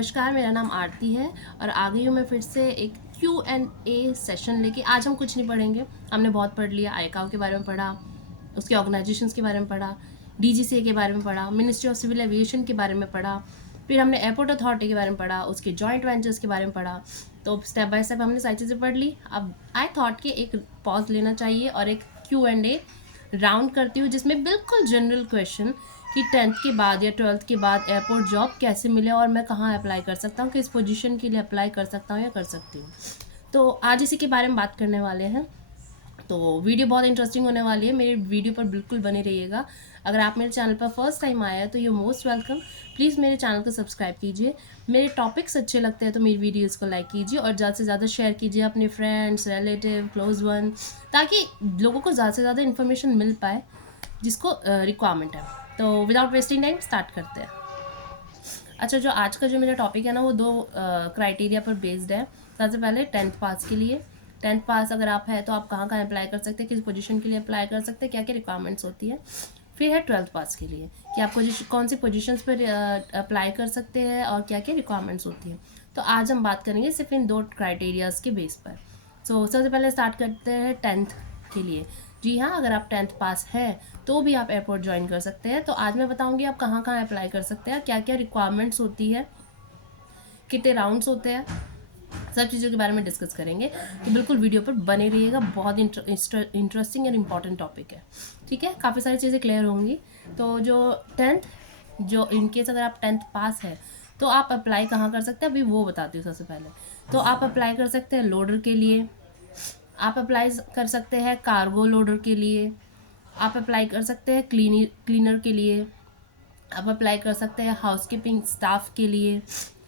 नमस्कार, मेरा नाम आरती है और आ गई हूँ मैं फिर से एक Q&A सेशन लेके। आज हम कुछ नहीं पढ़ेंगे, हमने बहुत पढ़ लिया। आईकाओ के बारे में पढ़ा, उसके ऑर्गेनाइजेशंस के बारे में पढ़ा, DGCA के बारे में पढ़ा, मिनिस्ट्री ऑफ सिविल एविएशन के बारे में पढ़ा, फिर हमने एयरपोर्ट अथॉरिटी के बारे में पढ़ा, उसके जॉइंट वेंचर्स के बारे में पढ़ा। तो स्टेप बाय स्टेप हमने सारी चीज़ें पढ़ ली। अब आई थॉट कि एक पॉज लेना चाहिए और एक Q&A राउंड करती हूँ जिसमें बिल्कुल जनरल क्वेश्चन कि 10th के बाद या 12th के बाद एयरपोर्ट जॉब कैसे मिले और मैं कहाँ अप्लाई कर सकता हूँ, किस पोजीशन के लिए अप्लाई कर सकता हूँ या कर सकती हूँ। तो आज इसी के बारे में बात करने वाले हैं। तो वीडियो बहुत इंटरेस्टिंग होने वाली है, मेरे वीडियो पर बिल्कुल बने रहिएगा। अगर आप मेरे चैनल पर फर्स्ट टाइम आया है तो यू मोस्ट वेलकम। प्लीज़ मेरे चैनल को सब्सक्राइब कीजिए। मेरे टॉपिक्स अच्छे लगते हैं तो मेरी वीडियोज़ को लाइक कीजिए और ज़्यादा से ज़्यादा शेयर कीजिए अपने फ्रेंड्स, रिलेटिव, क्लोज वन, ताकि लोगों को ज़्यादा से ज़्यादा इन्फॉर्मेशन मिल पाए जिसको रिक्वायरमेंट है। तो विदाउट वेस्टिंग टाइम स्टार्ट करते हैं। अच्छा, जो आज का जो मेरा टॉपिक है ना, वो दो क्राइटेरिया पर बेस्ड है। सबसे पहले 10th पास के लिए। 10th पास अगर आप है तो आप कहाँ कहाँ अप्लाई कर सकते हैं, किस पोजीशन के लिए अप्लाई कर सकते हैं, क्या क्या रिक्वायरमेंट्स होती है। फिर है 12th पास के लिए कि आप कौन सी पोजीशंस पर अप्लाई कर सकते हैं और क्या क्या रिक्वायरमेंट्स होती है। तो आज हम बात करेंगे सिर्फ इन दो क्राइटेरियाज़ के बेस पर। सो सबसे पहले स्टार्ट करते हैं 10th के लिए। जी हाँ, अगर आप 10th पास हैं तो भी आप एयरपोर्ट ज्वाइन कर सकते हैं। तो आज मैं बताऊंगी आप कहाँ कहाँ अप्लाई कर सकते हैं, क्या क्या रिक्वायरमेंट्स होती है, कितने राउंड्स होते हैं, सब चीज़ों के बारे में डिस्कस करेंगे। तो बिल्कुल वीडियो पर बने रहिएगा, बहुत इंटरेस्टिंग और इम्पॉर्टेंट टॉपिक है। ठीक है, काफ़ी सारी चीज़ें क्लियर होंगी। तो जो 10th, जो इनकेस अगर आप 10th पास है तो आप अप्लाई कहाँ कर सकते हैं, अभी वो बताती हूँ। सबसे पहले तो आप अप्लाई कर सकते हैं लोडर के लिए, आप अप्लाई कर सकते हैं कार्गो लोडर के लिए, आप अप्लाई कर सकते हैं क्लीनर के लिए, आप अप्लाई कर सकते हैं हाउसकीपिंग स्टाफ के लिए,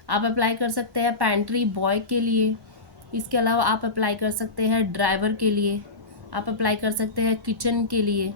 आप अप्लाई कर सकते हैं पैंट्री बॉय के लिए। इसके अलावा आप अप्लाई कर सकते हैं ड्राइवर के लिए, आप अप्लाई कर सकते हैं किचन के लिए,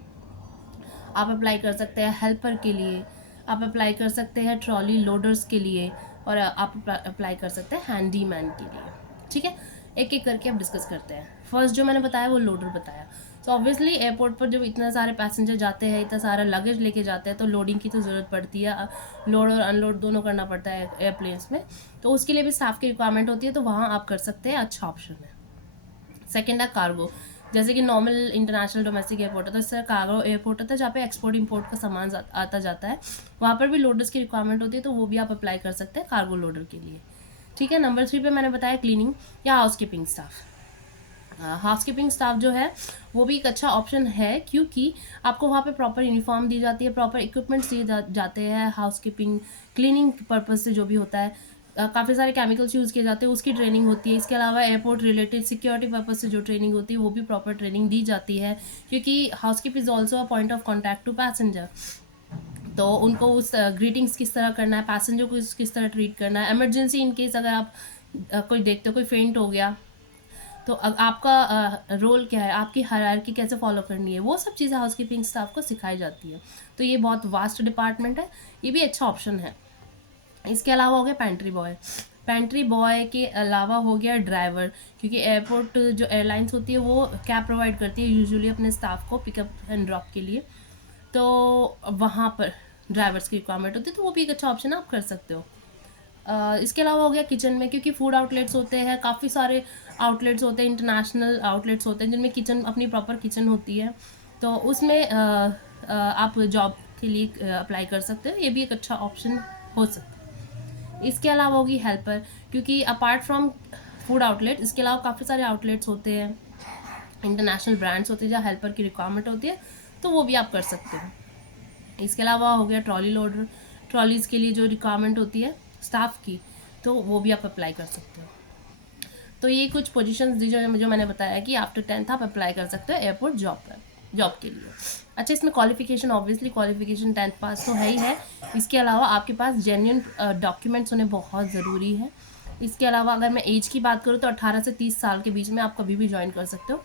आप अप्लाई कर सकते हैं हेल्पर के लिए, आप अप्लाई कर सकते हैं ट्रॉली लोडर्स के लिए और आप अप्लाई कर सकते हैं हैंडीमैन के लिए। ठीक है, एक एक करके आप डिस्कस करते हैं। फर्स्ट जो मैंने बताया वो लोडर बताया। तो ऑब्वियसली एयरपोर्ट पर जब इतने सारे पैसेंजर जाते हैं, इतना सारा लगेज लेके जाते हैं, तो लोडिंग की तो ज़रूरत पड़ती है। लोड और अनलोड दोनों करना पड़ता है एयरप्लेन्स में, तो उसके लिए भी स्टाफ की रिक्वायरमेंट होती है। तो वहाँ आप कर सकते हैं, अच्छा ऑप्शन है। सेकेंड है कार्गो। जैसे कि नॉर्मल इंटरनेशनल डोमेस्टिक एयरपोर्ट है तो इस तरह कार्गो एयरपोर्ट होता है जहाँ पे एक्सपोर्ट इंपोर्ट का सामान आता जाता है। वहाँ पर भी लोडर्स की रिक्वायरमेंट होती है, तो वो भी आप अप्लाई कर सकते हैं कार्गो लोडर के लिए। ठीक है, नंबर 3 पे मैंने बताया क्लीनिंग या हाउसकीपिंग स्टाफ। हाउसकीपिंग स्टाफ जो है वो भी एक अच्छा ऑप्शन है, क्योंकि आपको वहाँ पे प्रॉपर यूनिफॉर्म दी जाती है, प्रॉपर इक्विपमेंट्स दिए जाते हैं हाउसकीपिंग क्लीनिंग पर्पज़ से जो भी होता है। काफ़ी सारे केमिकल्स यूज़ किए जाते हैं, उसकी ट्रेनिंग होती है। इसके अलावा एयरपोर्ट रिलेटेड सिक्योरिटी पर्पज़ से जो ट्रेनिंग होती है वो भी प्रॉपर ट्रेनिंग दी जाती है, क्योंकि housekeep is also a point of contact to passenger. तो उनको उस ग्रीटिंग्स किस तरह करना है, पैसेंजर को किस तरह ट्रीट करना है, एमरजेंसी इन केस अगर आप कोई देखते हो कोई फेंट हो गया तो आपका रोल क्या है, आपकी हायरार्की कैसे फॉलो करनी है, वो सब चीज़ें हाउसकीपिंग स्टाफ को सिखाई जाती है। तो ये बहुत वास्ट डिपार्टमेंट है, ये भी अच्छा ऑप्शन है। इसके अलावा हो गया पेंट्री बॉय। पेंट्री बॉय के अलावा हो गया ड्राइवर, क्योंकि एयरपोर्ट जो एयरलाइंस होती है वो कैब प्रोवाइड करती है यूजुअली अपने स्टाफ को पिकअप एंड ड्रॉप के लिए। तो वहाँ पर ड्राइवर्स की रिक्वायरमेंट होती है, तो वो भी एक अच्छा ऑप्शन आप कर सकते हो। इसके अलावा हो गया किचन में, क्योंकि फूड आउटलेट्स होते हैं, काफ़ी सारे आउटलेट्स होते हैं, इंटरनेशनल आउटलेट्स होते हैं जिनमें किचन अपनी प्रॉपर किचन होती है। तो उसमें आप जॉब के लिए अप्लाई कर सकते हो, ये भी एक अच्छा ऑप्शन हो सकता है। इसके अलावा होगी हेल्पर, क्योंकि अपार्ट फ्रॉम फूड आउटलेट इसके अलावा काफ़ी सारे आउटलेट्स होते हैं, इंटरनेशनल ब्रांड्स होते हैं जहाँ हेल्पर की रिक्वायरमेंट होती है, तो वो भी आप कर सकते हो। इसके अलावा हो गया ट्रॉली लोडर, ट्रॉलीज़ के लिए जो रिक्वायरमेंट होती है स्टाफ की, तो वो भी आप अप्लाई कर सकते हो। तो ये कुछ पोजीशंस दी जो मैंने बताया कि आफ्टर 10th आप अप्लाई कर सकते हो एयरपोर्ट जॉब के लिए। अच्छा, इसमें क्वालिफिकेशन, ऑब्वियसली क्वालिफिकेशन 10th पास तो है ही है। इसके अलावा आपके पास जेन्युइन डॉक्यूमेंट्स होने बहुत ज़रूरी है। इसके अलावा अगर मैं एज की बात करूँ तो 18 से 30 साल के बीच में आप कभी भी ज्वाइन कर सकते हो,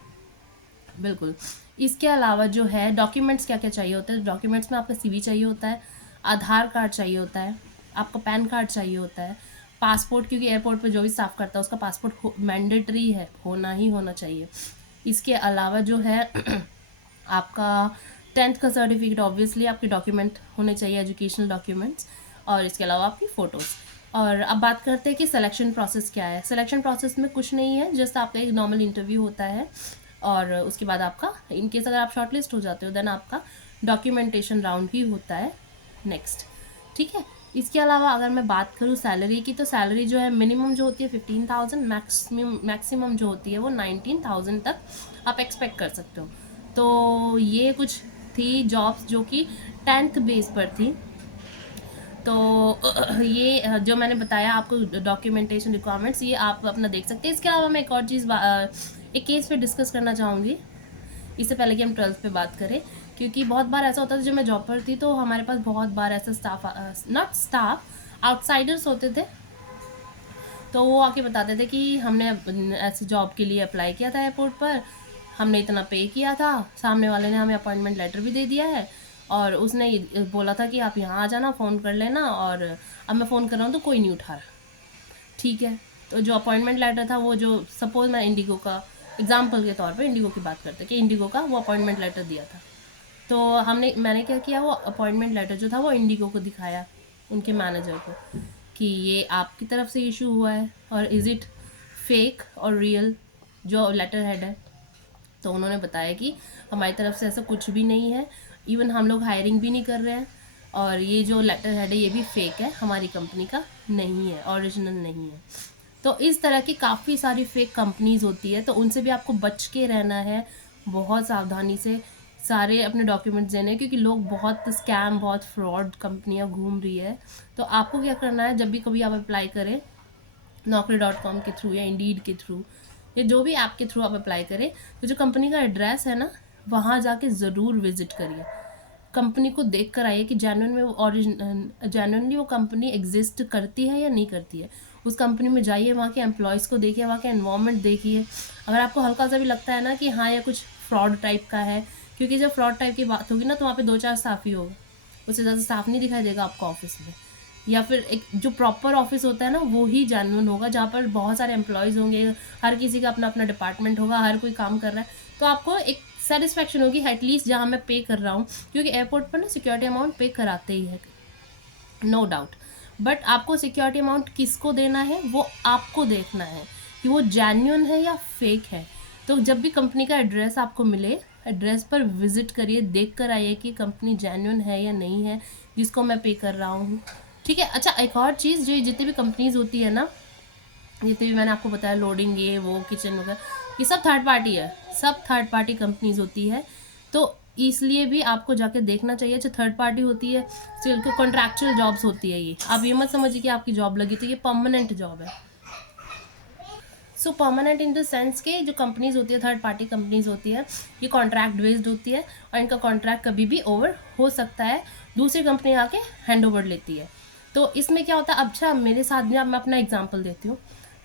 बिल्कुल। इसके अलावा जो है डॉक्यूमेंट्स क्या क्या चाहिए होता है, डॉक्यूमेंट्स में आपका CV चाहिए होता है, आधार कार्ड चाहिए होता है, आपका पैन कार्ड चाहिए होता है, पासपोर्ट, क्योंकि एयरपोर्ट पे जो भी स्टाफ करता है उसका पासपोर्ट मैंडेटरी है, होना ही होना चाहिए। इसके अलावा जो है आपका 10th का सर्टिफिकेट, ऑब्वियसली आपके डॉक्यूमेंट होने चाहिए, एजुकेशनल डॉक्यूमेंट्स, और इसके अलावा आपकी फ़ोटोज़। और अब बात करते हैं कि सिलेक्शन प्रोसेस क्या है। सिलेक्शन प्रोसेस में कुछ नहीं है, जस्ट आपका एक नॉर्मल इंटरव्यू होता है और उसके बाद आपका इनकेस अगर आप शॉर्टलिस्ट हो जाते हो देन आपका डॉक्यूमेंटेशन राउंड भी होता है नेक्स्ट, ठीक है। इसके अलावा अगर मैं बात करूँ सैलरी की, तो सैलरी जो है मिनिमम जो होती है 15,000, मैक्सिमम जो होती है वो 19,000 तक आप एक्सपेक्ट कर सकते हो। तो ये कुछ थी जॉब्स जो कि 10th बेस पर थी। तो ये जो मैंने बताया आपको डॉक्यूमेंटेशन रिक्वायरमेंट्स, ये आप अपना देख सकते हैं। इसके अलावा मैं एक और चीज़ एक केस पे डिस्कस करना चाहूँगी इससे पहले कि हम 12th पे बात करें, क्योंकि बहुत बार ऐसा होता था जब मैं जॉब पर थी तो हमारे पास बहुत बार ऐसा नॉट स्टाफ, आउटसाइडर्स होते थे। तो वो आके बताते थे कि हमने ऐसी जॉब के लिए अप्लाई किया था एयरपोर्ट पर, हमने इतना पे किया था, सामने वाले ने हमें अपॉइंटमेंट लेटर भी दे दिया है और उसने ये बोला था कि आप यहाँ आ जाना, फ़ोन कर लेना, और अब मैं फ़ोन कर रहा हूँ तो कोई नहीं उठा रहा, ठीक है। तो जो अपॉइंटमेंट लेटर था वो, जो सपोज मैं इंडिगो का एग्जाम्पल के तौर पर इंडिगो की बात करते कि इंडिगो का वो अपॉइंटमेंट लेटर दिया था, तो मैंने क्या किया, वो अपॉइंटमेंट लेटर जो था वो इंडिगो को दिखाया, उनके मैनेजर को, कि ये आपकी तरफ से इशू हुआ है और इज़ इट फेक और रियल जो लेटर हेड है। तो उन्होंने बताया कि हमारी तरफ से ऐसा कुछ भी नहीं है, इवन हम लोग हायरिंग भी नहीं कर रहे हैं, और ये जो लेटर हेड है ये भी फेक है, हमारी कंपनी का नहीं है, ओरिजिनल नहीं है। तो इस तरह की काफ़ी सारी फेक कंपनीज होती है, तो उनसे भी आपको बच के रहना है, बहुत सावधानी से सारे अपने डॉक्यूमेंट्स देने, क्योंकि लोग बहुत स्कैम, बहुत फ्रॉड कंपनियां घूम रही है। तो आपको क्या करना है, जब भी कभी आप अप्लाई करें naukri.com के थ्रू या इंडीड के थ्रू या जो भी ऐप के थ्रू आप अप्लाई करें, तो जो कंपनी का एड्रेस है ना, वहाँ जाके ज़रूर विजिट करिए, कंपनी को देख कर आइए कि जेन्युइन में वो जेन्युइनली वो कंपनी एग्जिस्ट करती है या नहीं करती है। उस कंपनी में जाइए, वहाँ के एम्प्लॉयज़ को देखिए, वहाँ के एनवायरनमेंट देखिए। अगर आपको हल्का सा भी लगता है ना कि हाँ ये कुछ फ्रॉड टाइप का है, क्योंकि जब फ्रॉड टाइप की बात होगी ना तो वहाँ पे 2-4 स्टाफ ही होगा, उससे ज़्यादा स्टाफ नहीं दिखाई देगा आपको ऑफिस में। या फिर एक जो प्रॉपर ऑफिस होता है ना वो ही जेन्युइन होगा, जहाँ पर बहुत सारे एम्प्लॉयज़ होंगे, हर किसी का अपना अपना डिपार्टमेंट होगा, हर कोई काम कर रहा है, तो आपको एक सेटिस्फेक्शन होगी एटलीस्ट जहाँ मैं पे कर रहा हूँ, क्योंकि एयरपोर्ट पर ना सिक्योरिटी अमाउंट पे कराते ही है, नो डाउट। बट आपको सिक्योरिटी अमाउंट किसको देना है वो आपको देखना है कि वो जेन्युइन है या फेक है। तो जब भी कंपनी का एड्रेस आपको मिले, एड्रेस पर विजिट करिए, देख कर आइए कि कंपनी जेन्युइन है या नहीं है जिसको मैं पे कर रहा हूँ, ठीक है। अच्छा, एक और चीज़, जो जितनी भी कंपनीज होती है ना, जितने भी मैंने आपको बताया लोडिंग, ये वो किचन वगैरह, ये सब थर्ड पार्टी है, सब थर्ड पार्टी कंपनीज होती है। तो इसलिए भी आपको जाके देखना चाहिए। जो थर्ड पार्टी होती है, सिर्फ कॉन्ट्रैक्चुअल जॉब्स होती है, ये आप ये मत समझिए कि आपकी जॉब लगी, तो ये परमानेंट जॉब है। सो परमानेंट इन द सेंस के जो कंपनीज होती है, थर्ड पार्टी कंपनीज होती है, ये कॉन्ट्रैक्ट बेस्ड होती है और इनका कॉन्ट्रैक्ट कभी भी ओवर हो सकता है, दूसरी कंपनी आके हैंड ओवर लेती है। तो इसमें क्या होता है, अच्छा मेरे साथ भी, अब मैं अपना एग्जांपल देती हूँ।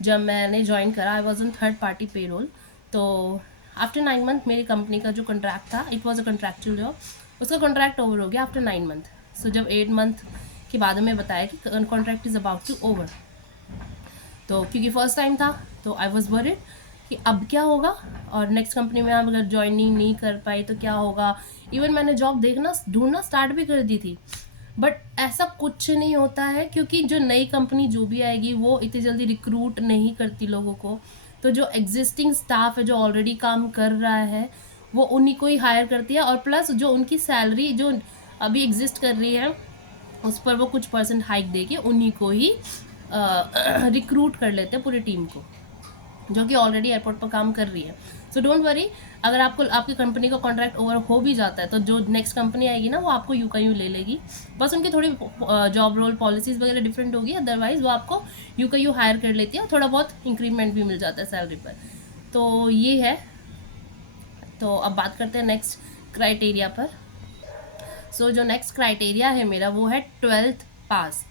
जब मैंने ज्वाइन करा, I was on third party payroll, तो आफ्टर 9 मंथ मेरी कंपनी का जो कॉन्ट्रैक्ट था, it was a contractual job, उसका कॉन्ट्रैक्ट ओवर हो गया आफ्टर 9 मंथ। सो जब 8 मंथ के बाद में बताया कि contract is about to over, तो क्योंकि फर्स्ट टाइम था तो आई वॉज वरिड कि अब क्या होगा, और नेक्स्ट कंपनी में आप अगर ज्वाइनिंग नहीं कर पाई तो क्या होगा। इवन मैंने जॉब ढूंढना स्टार्ट भी कर दी थी, बट ऐसा कुछ नहीं होता है, क्योंकि जो नई कंपनी जो भी आएगी वो इतनी जल्दी रिक्रूट नहीं करती लोगों को। तो जो एग्जिस्टिंग स्टाफ है, जो ऑलरेडी काम कर रहा है, वो उन्हीं को ही हायर करती है, और प्लस जो उनकी सैलरी जो अभी एग्जिस्ट कर रही है उस पर वो कुछ परसेंट हाइक देके उन्हीं को ही रिक्रूट कर लेते हैं, पूरी टीम को, जो कि ऑलरेडी एयरपोर्ट पर काम कर रही है। सो डोंट वरी, अगर आपको आपकी कंपनी का कॉन्ट्रैक्ट ओवर हो भी जाता है तो जो नेक्स्ट कंपनी आएगी ना वो आपको यूं का यूं ले लेगी, बस उनकी थोड़ी जॉब रोल पॉलिसीज़ वगैरह डिफरेंट होगी, अदरवाइज वो आपको यूं का यूं हायर कर लेती है और थोड़ा बहुत इंक्रीमेंट भी मिल जाता है सैलरी पर। तो ये है। तो अब बात करते हैं नेक्स्ट क्राइटेरिया पर। सो जो नेक्स्ट क्राइटेरिया है मेरा वो है 12th पास।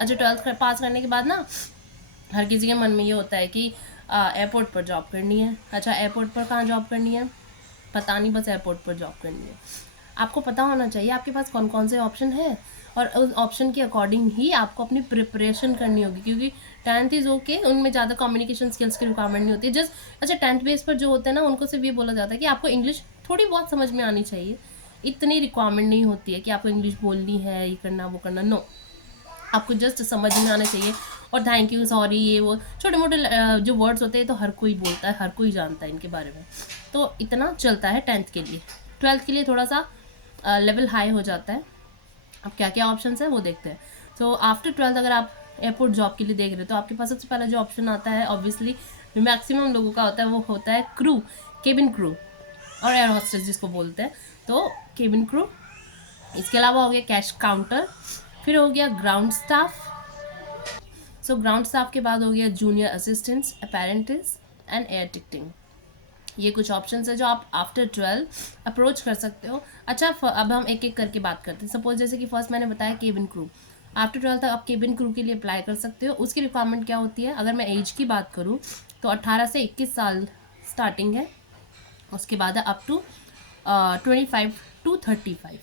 अच्छा, 12th पास करने के बाद ना हर किसी के मन में ये होता है कि एयरपोर्ट पर जॉब करनी है। अच्छा, एयरपोर्ट पर कहाँ जॉब करनी है पता नहीं, बस एयरपोर्ट पर जॉब करनी है। आपको पता होना चाहिए आपके पास कौन कौन से ऑप्शन है, और उस ऑप्शन के अकॉर्डिंग ही आपको अपनी प्रिपरेशन करनी होगी, क्योंकि 10th इज़ ओके, उनमें ज़्यादा कम्युनिकेशन स्किल्स की रिक्वायरमेंट नहीं होती है। जस्ट अच्छा, 10th बेस पर जो होते हैं ना उनको सिर्फ ये बोला जाता है कि आपको इंग्लिश थोड़ी बहुत समझ में आनी चाहिए, इतनी रिक्वायरमेंट नहीं होती है कि आपको इंग्लिश बोलनी है, ये करना वो करना, नो, आपको जस्ट समझ में आना चाहिए। और थैंक यू, सॉरी, ये वो छोटे मोटे जो वर्ड्स होते हैं तो हर कोई बोलता है, हर कोई जानता है इनके बारे में। तो इतना चलता है 10th के लिए। 12th के लिए थोड़ा सा लेवल हाई हो जाता है। अब क्या क्या ऑप्शन है वो देखते हैं। तो आफ्टर 12th अगर आप एयरपोर्ट जॉब के लिए देख रहे हो तो आपके पास सबसे पहला जो ऑप्शन आता है ऑब्वियसली जो मैक्सिमम लोगों का होता है वो होता है क्रू, केबिन क्रू और एयर होस्टेस जिसको बोलते हैं। तो केबिन क्रू, इसके अलावा हो गया कैश काउंटर, फिर हो गया ground staff. So ground staff के बाद हो गया junior assistants, apprentice and air ticketing. ये कुछ ऑप्शंस है जो आप आफ्टर 12 अप्रोच कर सकते हो। अच्छा, अब हम एक एक करके बात करते हैं। सपोज जैसे कि फर्स्ट मैंने बताया केबिन क्रू, आफ्टर 12 तक आप केबिन क्रू के लिए अप्लाई कर सकते हो। उसकी रिक्वायरमेंट क्या होती है, अगर मैं एज की बात करूँ तो 18 से 21 साल स्टार्टिंग है। उसके बाद है up to 25 to 35,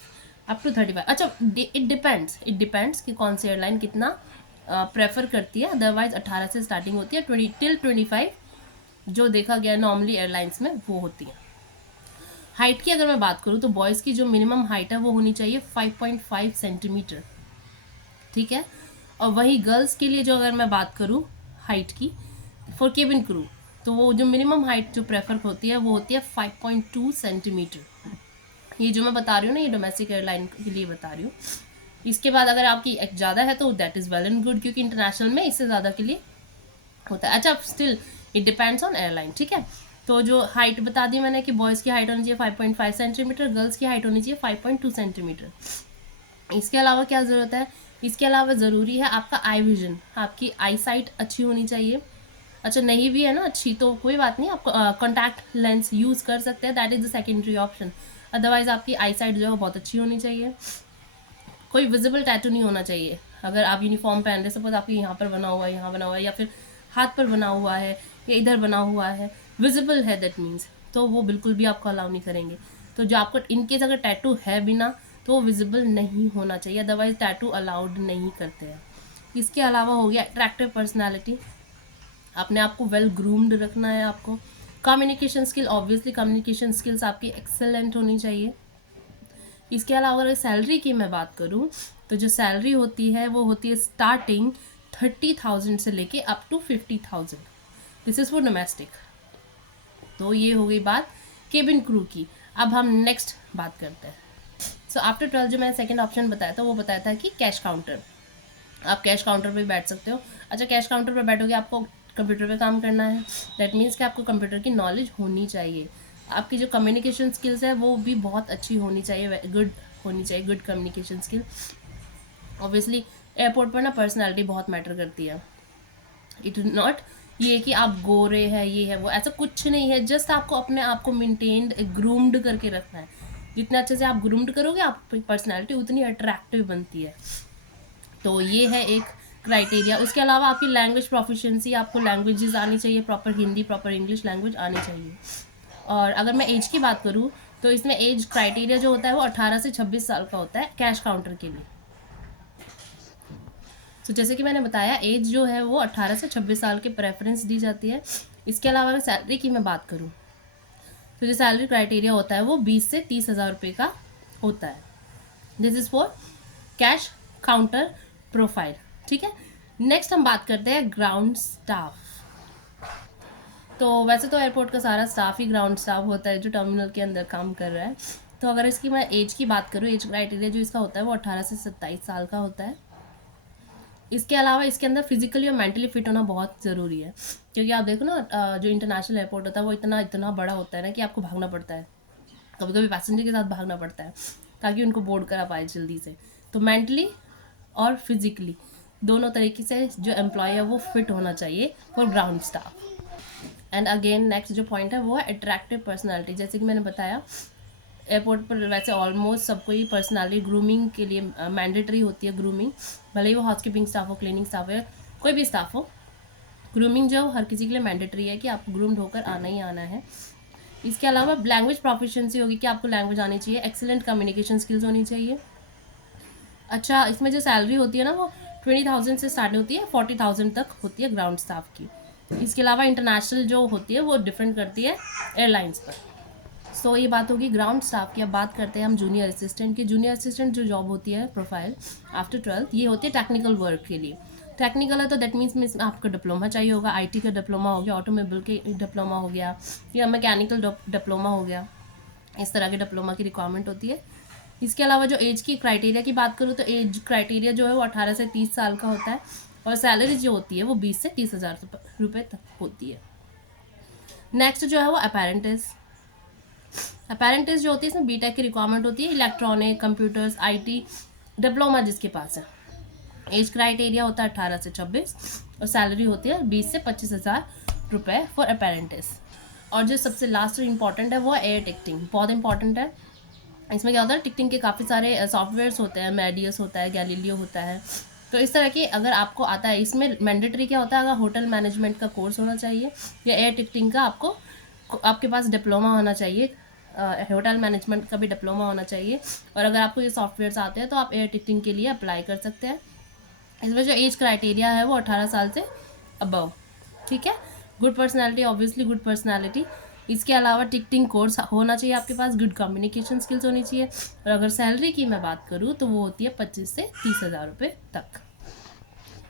up to 35। अच्छा, इट डिपेंड्स कि कौन सी एयरलाइन कितना प्रेफर करती है। अदरवाइज 18 से स्टार्टिंग होती है, 20 टिल 25 जो देखा गया नॉर्मली एयरलाइंस में वो होती है। हाइट की अगर मैं बात करूँ तो बॉयज़ की जो मिनिमम हाइट है वो होनी चाहिए 5.5 सेंटीमीटर, ठीक है। और वही गर्ल्स के लिए जो अगर मैं बात करूँ हाइट की फॉर केबिन क्रू, तो वो जो मिनिमम हाइट जो प्रेफर होती है वो होती है 5.2 सेंटीमीटर। ये जो मैं बता रही हूँ ना, ये डोमेस्टिक एयरलाइन के लिए बता रही हूँ। इसके बाद अगर आपकी ज़्यादा है तो that is well and good, क्योंकि इंटरनेशनल में इससे ज़्यादा के लिए होता है। अच्छा, still it depends on airline, ठीक है। तो जो हाइट बता दी मैंने कि बॉयज़ की हाइट होनी चाहिए 5.5 सेंटीमीटर, गर्ल्स की हाइट होनी चाहिए 5.2 सेंटीमीटर। इसके अलावा क्या ज़रूरत है, इसके अलावा ज़रूरी है आपका आई विजन, आपकी आई साइट अच्छी होनी चाहिए। अच्छा, नहीं भी है ना अच्छी तो कोई बात नहीं, आप कॉन्टैक्ट लेंस यूज़ कर सकते हैं, that is the secondary option. Otherwise आपकी आई साइट जो है बहुत अच्छी होनी चाहिए। कोई विजिबल टैटू नहीं होना चाहिए। अगर आप यूनिफॉर्म पहन रहे, सपोज आपके यहाँ पर बना हुआ है, यहाँ बना हुआ है, या फिर हाथ पर बना हुआ है या इधर बना हुआ है, विजिबल है दैट मीन्स, तो वो बिल्कुल भी आपको अलाउ नहीं करेंगे। तो जो आपको इनकेस अगर टैटू है बिना तो वो विजिबल नहीं होना चाहिए, अदरवाइज टैटू अलाउड नहीं करते हैं। इसके अलावा हो गया अट्रैक्टिव पर्सनैलिटी, अपने आप को वेल ग्रूम्ड रखना है आपको। Communication skill, obviously communication skills आपकी एक्सेलेंट होनी चाहिए। इसके अलावा अगर सैलरी की मैं बात करूँ तो जो सैलरी होती है वो होती है स्टार्टिंग 30,000 से लेके up to 50,000, this is for domestic. तो ये हो गई बात केबिन क्रू की। अब हम नेक्स्ट बात करते हैं। सो आफ्टर 12 जो मैंने सेकंड ऑप्शन बताया था वो बताया था कि कैश काउंटर, आप कैश काउंटर पे बैठ सकते हो। अच्छा, कैश काउंटर पे बैठोगे, आपको कंप्यूटर पे काम करना है, दैट मीन्स कि आपको कंप्यूटर की नॉलेज होनी चाहिए। आपकी जो कम्युनिकेशन स्किल्स है वो भी बहुत अच्छी होनी चाहिए, गुड होनी चाहिए, good communication skill. Obviously airport पर ना पर्सनैलिटी बहुत मैटर करती है। इट इज़ नॉट ये कि आप गोरे हैं, ये है वो, ऐसा कुछ नहीं है। जस्ट आपको अपने आप को मेंटेन्ड ग्रूम्ड करके रखना है। जितना अच्छे से आप ग्रूम्ड करोगे आपकी पर्सनैलिटी उतनी अट्रैक्टिव बनती है। तो ये है एक क्राइटेरिया। उसके अलावा आपकी लैंग्वेज प्रोफिशिएंसी, आपको लैंग्वेजेस आनी चाहिए, proper Hindi, proper English language आनी चाहिए। और अगर मैं एज की बात करूँ तो इसमें एज क्राइटेरिया जो होता है वो 18 से 26 साल का होता है कैश काउंटर के लिए। तो जैसे कि मैंने बताया एज जो है वो 18 से 26 साल के प्रेफरेंस दी जाती है। इसके अलावा अगर सैलरी की मैं बात करूँ तो जो सैलरी क्राइटेरिया होता है वो 20 से 30,000 रुपये का होता है। This is for cash counter profile, ठीक है। नेक्स्ट हम बात करते हैं ग्राउंड स्टाफ। तो वैसे तो एयरपोर्ट का सारा स्टाफ ही ग्राउंड स्टाफ होता है जो टर्मिनल के अंदर काम कर रहा है। तो अगर इसकी मैं एज की बात करूँ, एज क्राइटेरिया जो इसका होता है वो 18 से 27 साल का होता है। इसके अलावा इसके अंदर फिजिकली और मेंटली फिट होना बहुत ज़रूरी है, क्योंकि आप देखो ना जो इंटरनेशनल एयरपोर्ट होता है वो इतना बड़ा होता है ना कि आपको भागना पड़ता है, कभी कभी पैसेंजर के साथ भागना पड़ता है ताकि उनको बोर्ड करा पाए जल्दी से। तो मेंटली और फिजिकली दोनों तरीके से जो एम्प्लॉय है वो फिट होना चाहिए for ground staff. And again next जो पॉइंट है वो है अट्रैक्टिव पर्सनालिटी। जैसे कि मैंने बताया एयरपोर्ट पर वैसे ऑलमोस्ट सबको ही पर्सनालिटी ग्रूमिंग के लिए मैंडेटरी होती है ग्रूमिंग, भले ही वो हाउसकीपिंग स्टाफ हो, क्लीनिंग स्टाफ है, कोई भी स्टाफ हो, ग्रूमिंग जो हर किसी के लिए मैंडेटरी है कि आपको ग्रूम्ड होकर आना ही आना है। इसके अलावा लैंग्वेज प्रोफिशिएंसी होगी कि आपको लैंग्वेज आनी चाहिए, एक्सीलेंट कम्युनिकेशन स्किल्स होनी चाहिए। अच्छा, इसमें जो सैलरी होती है ना वो 20,000 से स्टार्ट होती है, 40,000 तक होती है ग्राउंड स्टाफ की। इसके अलावा इंटरनेशनल जो होती है वो डिफरेंट करती है एयरलाइंस पर। सो ये बात होगी ग्राउंड स्टाफ की। अब बात करते हैं हम जूनियर असिस्टेंट की। जूनियर असिस्टेंट जो जॉब होती है प्रोफाइल आफ्टर 12 ये होती है टेक्निकल वर्क के लिए। टेक्निकल है तो दैट मीन्स आपको डिप्लोमा चाहिए होगा, आईटी का डिप्लोमा हो गया, ऑटोमोबाइल के डिप्लोमा हो गया, या मैकेनिकल डिप्लोमा हो गया, इस तरह के डिप्लोमा की रिक्वायरमेंट होती है। इसके अलावा जो एज की क्राइटेरिया की बात करूँ तो एज क्राइटेरिया जो है वो 18 से 30 साल का होता है, और सैलरी जो होती है वो 20 से 30,000 रुपये तक होती है। नेक्स्ट जो है वो अपेरेंटिस। अपेरेंटिस जो होती है इसमें बीटेक की रिक्वायरमेंट होती है, इलेक्ट्रॉनिक, कंप्यूटर्स, आईटी डिप्लोमा जिसके पास है। एज क्राइटेरिया होता है 18 से 26, और सैलरी होती है 20 से 25,000 रुपये फॉर अपेरेंटिस। और जो सबसे लास्ट इंपॉर्टेंट है वो है एयर टिकटिंग, बहुत इंपॉर्टेंट है। इसमें क्या होता है, टिकटिंग के काफ़ी सारे सॉफ्टवेयर्स होते हैं, मेडियस होता है, गैलीलियो होता है। तो इस तरह की अगर आपको आता है, इसमें मैंडेटरी क्या होता है, अगर होटल मैनेजमेंट का कोर्स होना चाहिए या एयर टिकटिंग का आपके पास डिप्लोमा होना चाहिए, होटल मैनेजमेंट का भी डिप्लोमा होना चाहिए। और अगर आपको ये सॉफ्टवेयर्स आते हैं तो आप एयर टिकटिंग के लिए अप्लाई कर सकते हैं। इसमें जो एज क्राइटेरिया है वो 18 साल से अबव, ठीक है। Good personality, obviously good personality. इसके अलावा टिकटिंग कोर्स होना चाहिए आपके पास, गुड कम्युनिकेशन स्किल्स होनी चाहिए। और अगर सैलरी की मैं बात करूँ तो वो होती है 25 से 30,000 रुपये तक।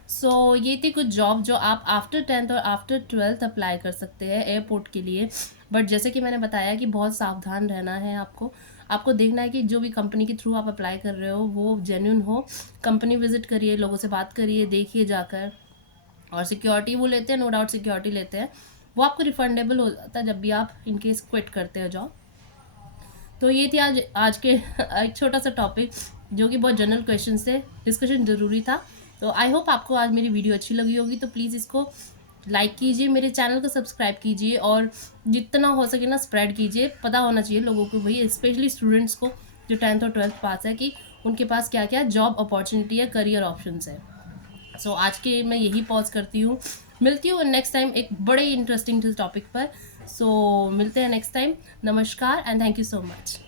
सो ये थी कुछ जॉब जो आप आफ्टर 10th और आफ्टर 12th अप्लाई कर सकते हैं एयरपोर्ट के लिए। बट जैसे कि मैंने बताया कि बहुत सावधान रहना है आपको देखना है कि जो भी कंपनी के थ्रू आप अप्लाई कर रहे हो वो जेन्युइन हो। कंपनी विजिट करिए, लोगों से बात करिए, देखिए जाकर। और सिक्योरिटी वो लेते हैं, नो डाउट सिक्योरिटी लेते हैं, वो आपको रिफंडेबल हो जाता है जब भी आप इनकेस क्विट करते हो जॉब। तो ये थी आज के एक छोटा सा टॉपिक जो कि बहुत जनरल क्वेश्चन से डिस्कशन ज़रूरी था। तो आई होप आपको आज मेरी वीडियो अच्छी लगी होगी। तो प्लीज़ इसको लाइक कीजिए, मेरे चैनल को सब्सक्राइब कीजिए, और जितना हो सके ना स्प्रेड कीजिए। पता होना चाहिए लोगों को, भाई स्पेशली स्टूडेंट्स को जो 10th और 12th पास है, कि उनके पास क्या क्या जॉब अपॉर्चुनिटी है, करियर ऑप्शंस है। सो आज के मैं यही पॉज करती हूँ, मिलती हूँ नेक्स्ट टाइम एक बड़े इंटरेस्टिंग टॉपिक पर। सो मिलते हैं नेक्स्ट टाइम। नमस्कार and thank you so much.